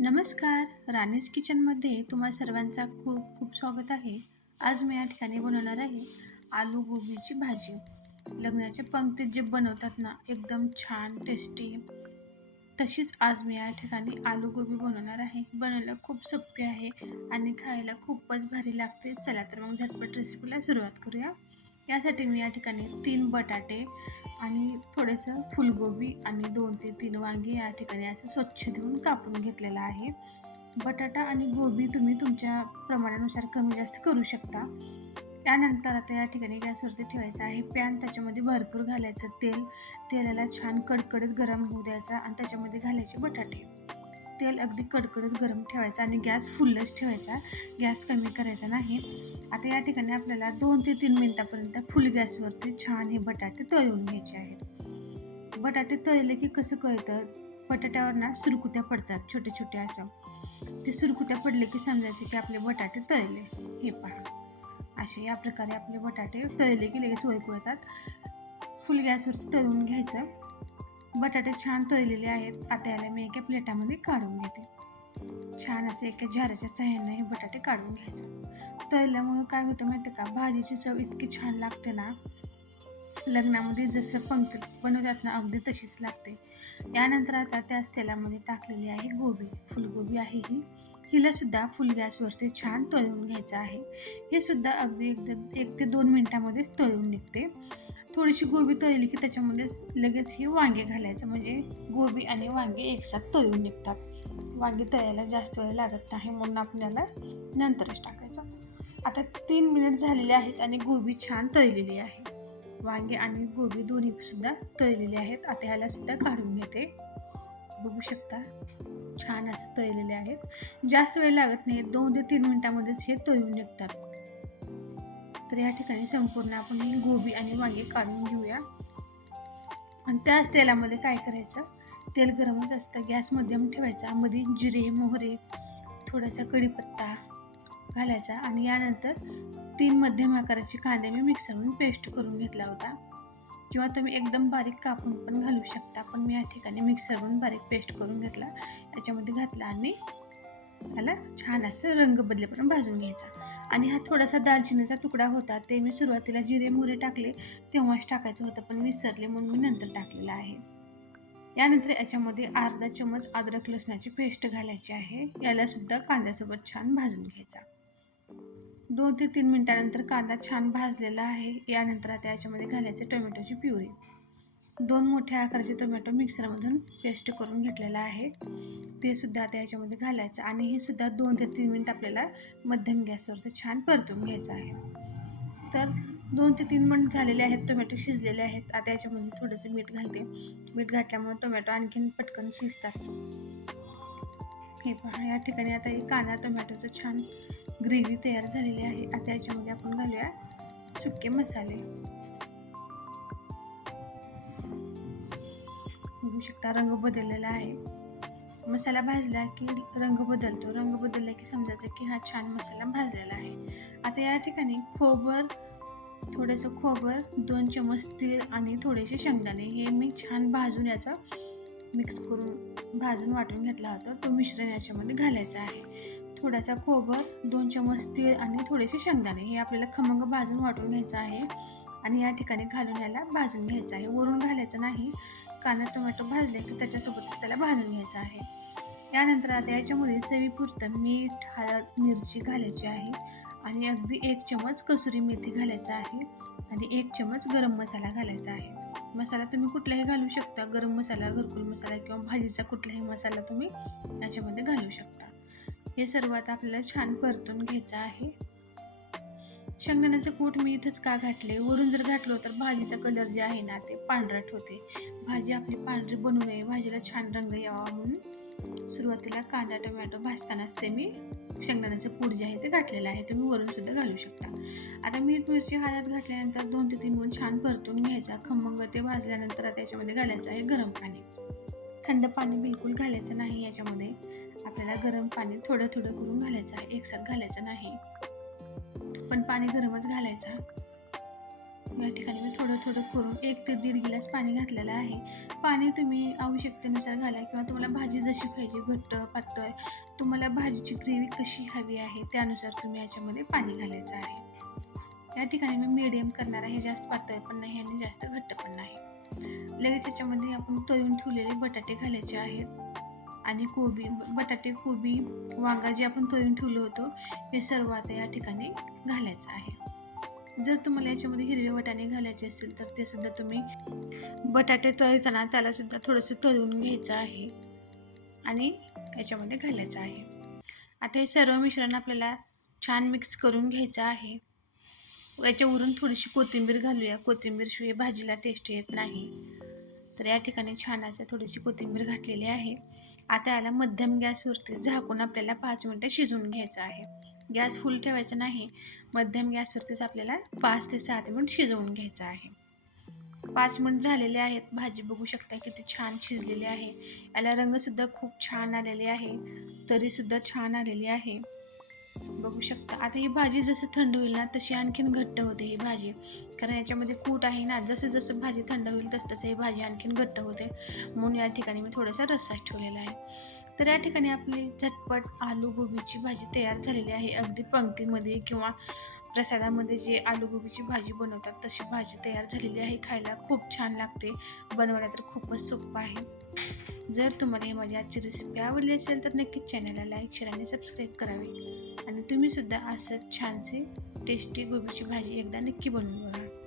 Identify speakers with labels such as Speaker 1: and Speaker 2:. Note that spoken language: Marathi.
Speaker 1: नमस्कार. राणीज किचनमध्ये तुम्हा सर्वांचा खूप खूप स्वागत आहे. आज मी या ठिकाणी बनवणार आहे आलू गोबीची भाजी. लग्नाच्या पंक्तीत जे बनवतात ना एकदम छान टेस्टी तशीच आज मी या ठिकाणी आलू गोबी बनवणार आहे. बनवायला खूप सोपी आहे आणि खायला खूपच भारी लागते. चला तर मग झटपट रेसिपीला सुरुवात करूया. यासाठी मी या ठिकाणी तीन बटाटे आणि थोडंसं फुलगोबी आणि दोन ते तीन वांगे या ठिकाणी असं स्वच्छ धुवून कापून घेतलेलं आहे. बटाटा आणि गोबी तुम्ही तुमच्या प्रमाणानुसार कमी जास्त करू शकता. त्यानंतर आता या ठिकाणी गॅसवरती ठेवायचं आहे पॅन. त्याच्यामध्ये भरपूर घालायचं तेल. तेलाला छान कडकडीत गरम होऊ द्यायचा आणि त्याच्यामध्ये घालायचे बटाटे. तेल अगदी कडकडत गरम ठेवायचं आणि गॅस फुल्लच ठेवायचा. गॅस कमी करायचा नाही. आता या ठिकाणी आपल्याला दोन ते तीन मिनटापर्यंत फुल गॅसवरती छान हे बटाटे तळून घ्यायचे आहेत. बटाटे तळले की कसं कळतं? बटाट्यावर ना सुरकुत्या पडतात छोटे छोटे असं. ते सुरकुत्या पडले की समजायचे की आपले बटाटे तळले. हे पहा. असे या प्रकारे आपले बटाटे तळले की लगेच ओळखू येतात. फुल गॅसवरती तळून घ्यायचं. बटाटे छान तळलेले आहेत. आता याला मी एका प्लेटामध्ये काढून घेते. छान असे एका झाराच्या सहाय्याने हे बटाटे काढून घ्यायचं. तळल्यामुळे काय होतं माहिती का? भाजीची चव इतकी छान लागते ना. लग्नामध्ये जसं पंक्ती बनवतात ना अगदी तशीच लागते. यानंतर आता त्याच तेलामध्ये टाकलेली आहे गोबी. फुलगोबी आहे ही. हिलासुद्धा फुल गॅसवरती छान तळून घ्यायचं आहे. हे सुद्धा अगदी एक एक ते दोन मिनटामध्येच तळून निघते. थोडीशी गोबी तळली की त्याच्यामध्येच लगेच ही वांगे घालायचं म्हणजे गोबी आणि वांगे एकसाथ तळून निघतात. वांगे तळायला जास्त वेळ लागत नाही म्हणून आपल्याला नंतरच टाकायचं. आता तीन मिनिट झालेले आहेत आणि गोबी छान तळलेली आहे. वांगे आणि गोबी दोन्हीसुद्धा तळलेले आहेत. आता ह्यालासुद्धा काढून घेते. बघू शकता. छान असं तळलेले आहेत. जास्त वेळ लागत नाही. दोन ते तीन मिनटामध्येच हे तळून निघतात. तर या ठिकाणी संपूर्ण आपण ही गोबी आणि वांगे काढून घेऊया. आणि त्याच तेलामध्ये काय करायचं? तेल गरमच असतं. गॅस मध्यम ठेवायचा. मध्ये जिरे मोहरे थोडासा कढीपत्ता घालायचा. आणि यानंतर तीन मध्यम आकाराची कांदे मी मिक्सरमधून पेस्ट करून घेतला होता. किंवा तुम्ही एकदम बारीक कापून पण घालू शकता. पण मी या ठिकाणी मिक्सरवरून बारीक पेस्ट करून घेतला. याच्यामध्ये घातला आणि त्याला छान असं रंग बदलेपर्यंत भाजून घ्यायचा. आणि हा थोडासा दालचिनीचा तुकडा होता. ते मी सुरुवातीला जिरे मुरे टाकले. तेव्हाच टाकायचं होतं पण विसरले म्हणून मी नंतर टाकलेलं आहे. यानंतर याच्यामध्ये अर्धा चमच अद्रक लसणाची पेस्ट घालायची आहे. यालासुद्धा कांद्यासोबत छान भाजून घ्यायचा. दोन ते तीन मिनटानंतर कांदा छान भाजलेला आहे. यानंतर आता याच्यामध्ये घालायचं टोमॅटोची प्युरी. दोन मोठ्या आकाराचे टोमॅटो मिक्सरमधून पेस्ट करून घेतलेला आहे. ते सुद्धा आता याच्यामध्ये घालायचं आणि हे सुद्धा दोन ते तीन मिनिट आपल्याला मध्यम गॅसवरती छान परतून घ्यायचं आहे. तर दोन ते तीन मिनट झालेले आहेत टोमॅटो शिजलेले आहेत. आता याच्यामध्ये थोडंसं मीठ घालते. मीठ घातल्यामुळे टोमॅटो आणखीन पटकन शिजतात. हे पहा या ठिकाणी आता हे कांदा टोमॅटोचं छान ग्रेव्ही तयार झालेली आहे. आता याच्यामध्ये आपण घालूया सुके मसाले. बघू शकता रंग बदललेला आहे. मसाला भाजला की रंग बदलतो. रंग बदलला की समजायचं की हा छान मसाला भाजलेला आहे. आता या ठिकाणी खोबर थोडंसं खोबर दोन चमच तीळ आणि थोडेसे शेंगदाणे हे मी छान भाजून याचा मिक्स करून भाजून वाटून घेतला होता. तो मिश्रण याच्यामध्ये घालायचा आहे. थोडासा खोबर दोन चमच तीळ आणि थोडेसे शेंगदाणे हे आपल्याला खमंग भाजून वाटून घ्यायचं आहे. आणि या ठिकाणी घालून याला भाजून घ्यायचं आहे. वरून घालायचं नाही. कांदा टोमॅटो भाजले की त्याच्यासोबतच त्याला भाजून घ्यायचं आहे. यानंतर आता याच्यामध्ये चवीपुरतं मीठ हळद मिरची घालायची आहे. आणि अगदी एक चमच कसुरी मेथी घालायचा आहे. आणि एक चमच गरम मसाला घालायचा आहे. मसाला तुम्ही कुठलाही घालू शकता. गरम मसाला घरकुल मसाला किंवा भाजीचा कुठलाही मसाला तुम्ही याच्यामध्ये घालू शकता. हे सर्वात आपल्याला छान परतून घ्यायचं आहे. शेंगदाण्याचं कूट मी इथंच का घातले वरून जर घातलो तर भाजीचा कलर जे आहे ना ते पांढरट होते. भाजी आपली पांढरी बनू नये भाजीला छान रंग यावा म्हणून सुरुवातीला कांदा टोमॅटो भाजतानाच ते मी शेंगदाण्याचं कूट जे आहे ते घातलेलं आहे. तुम्ही वरून सुद्धा घालू शकता. आता मीठ मिरची हातात घातल्यानंतर दोन ते तीन मिनिट छान परतून घ्यायचा. खमंग ते भाजल्यानंतर आता याच्यामध्ये घालायचं आहे गरम पाणी. थंड पाणी बिलकुल घालायचं नाही याच्यामध्ये. आपल्याला गरम पाणी थोडं थोडं करून घालायचं आहे एकसाथ घालायचं नाही. पण पाणी गरमच घालायचं. या ठिकाणी मी थोडं थोडं करून एक ते दीड गिलास पाणी घातलेलं आहे. पाणी तुम्ही आवश्यकतेनुसार घाला किंवा तुम्हाला भाजी जशी पाहिजे घट्ट पातळ तुम्हाला भाजीची ग्रेव्ही कशी हवी आहे त्यानुसार तुम्ही याच्यामध्ये पाणी घालायचं आहे. या ठिकाणी मी मिडियम करणार आहे जास्त पातळ पण नाही आणि जास्त घट्ट पण नाही. लगेच याच्यामध्ये आपण तळून ठेवलेले बटाटे घालायचे आहेत. आणि कोबी बटाटे कोबी वांगा जे आपण तळून ठेवलं होतं हे सर्व आता या ठिकाणी घालायचं आहे. जर तुम्हाला याच्यामध्ये हिरवे वाटाणे घालायचे असतील तर ते सुद्धा तुम्ही बटाटे तळताना त्याला सुद्धा थोडंसं तळून घ्यायचं आहे आणि याच्यामध्ये घालायचं आहे. आता हे सर्व मिश्रण आपल्याला छान मिक्स करून घ्यायचं आहे. याच्यावरून थोडीशी कोथिंबीर घालूया. कोथिंबीरशिवाय भाजीला टेस्ट येत नाही. तर या ठिकाणी छान असं थोडीशी कोथिंबीर घातलेली आहे. आता याला मध्यम गॅसवरती झाकून आपल्याला पाच मिनटं शिजवून घ्यायचं आहे. गॅस फुल ठेवायचा नाही मध्यम गॅसवरतीच आपल्याला पाच ते सात मिनिट शिजवून घ्यायचं आहे. पाच मिनिट झालेले आहेत भाजी बघू शकता किती छान शिजलेली आहे. याला रंगसुद्धा खूप छान आलेले आहे तरीसुद्धा छान आलेली आहे. बघू शकता. आता ही भाजी जसं थंड होईल ना तशी आणखीन घट्ट होते ही भाजी. कारण याच्यामध्ये कूट आहे ना जसं जसं भाजी थंड होईल तसं तसं ही भाजी आणखीन घट्ट होते. म्हणून या ठिकाणी मी थोडासा रस्साच ठेवलेला आहे. तर या ठिकाणी आपली झटपट आलू गोबीची भाजी तयार झालेली आहे. अगदी पंक्तीमध्ये किंवा प्रसादामध्ये जे आलू गोबीची भाजी बनवतात तशी भाजी तयार झालेली आहे. खायला खूप छान लागते. बनवायला तर खूपच सोपं आहे. जर तुम्हाला ही माझी आजची रेसिपी आवडली असेल तर नक्कीच चॅनलला लाईक शेअर आणि सबस्क्राईब करावी. आणि तुम्हीसुद्धा असंच छानसे टेस्टी गोबीची भाजी एकदा नक्की बनवून बघा.